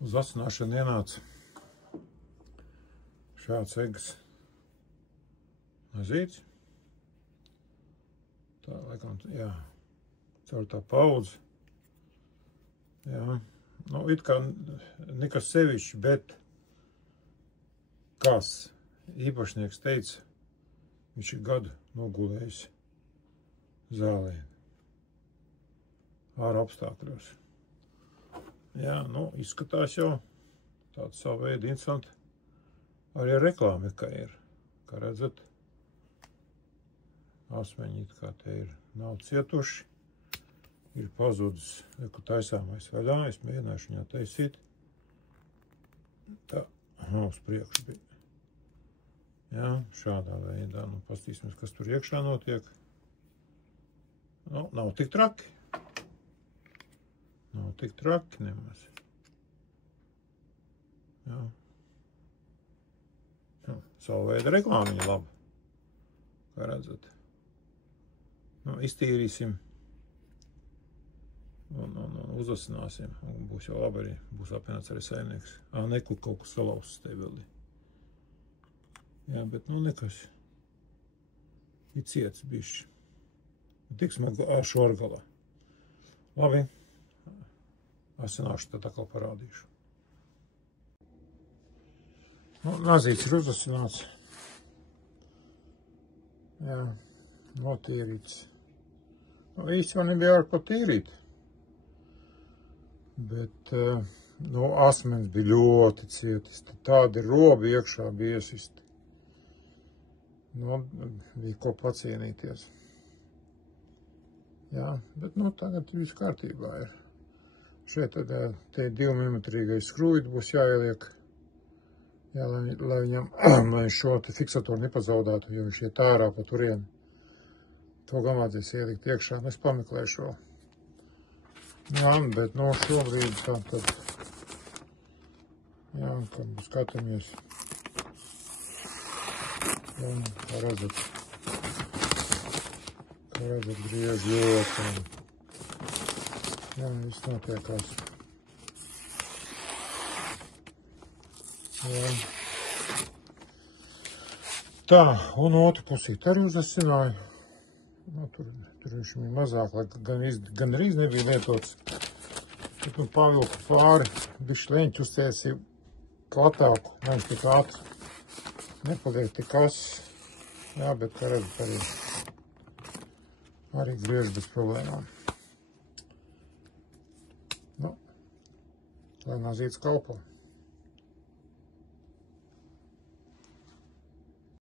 Uz asināšanu ienāca šāds egas mazīts. Tā, laikam, jā, caur tā paudzi. Jā, nu, it kā nekas sevišķi, bet kāds īpašnieks teica, viņš ir gadu nogulējis zālē ārā apstākļos. Jā, nu, izskatās jau tāda savu veidu interesanti. Arī reklāma, kā ir. Kā redzat, asmeņi it kā te ir nav cietuši. Ir pazudis, ka taisāmais vaļā. Es mēģināšu viņā taisīt. Tā, uz priekšu bija. Jā, šādā veidā. Nu, pastīsimies, kas tur iekšā notiek. Nu, nav tik traki. Nav tik traki nemaz. Jā. Nu, savu veidu reklāmiņa laba. Kā redzat. Nu, iztīrīsim. Un uzasināsim. Un būs jau labi arī. Būs apvienots arī saimnieks. Nekur kaut kas salauzs te vēl. Jā, bet nu nekas. Ir ciets bišķi. Tiksim šorgalā. Labi. Asināšu, tad atkal parādīšu. Nu, nazīts ir uzasināts. Jā, notīrīts. Nu, īsti man nebija ar ko tīrīt. Bet, nu, asmens bija ļoti cietis. Tādi robi iekšā bija iesisti. Nu, bija ko pacienīties. Jā, bet, nu, tagad viss kārtībā ir. Šeit tad te 2 mm skrūjti būs jāieliek, jā, lai viņam, lai šo te fiksatoru nepazaudātu, jo viņš iet ārā pa turieni. To gan vajadzēs ielikt iekšā, es pameklēšu vēl. Jā, bet no šobrīd tā tad, jā, kad skatāmies, jā, kā redzat, griež ļoti. Jā, viss notiekās. Jā. Tā, un otru pusīt arī uzasināju. Nu, tur viņš bija mazāk, lai gan arī nebija lietots. Tad nu pavilku pāri, bišķi leņķi uzcēsi platāku, viņš tik ātri nepaliek tik ass. Jā, bet kā redzat arī griež bez problēmām. Nu, lai nazīts kalpo.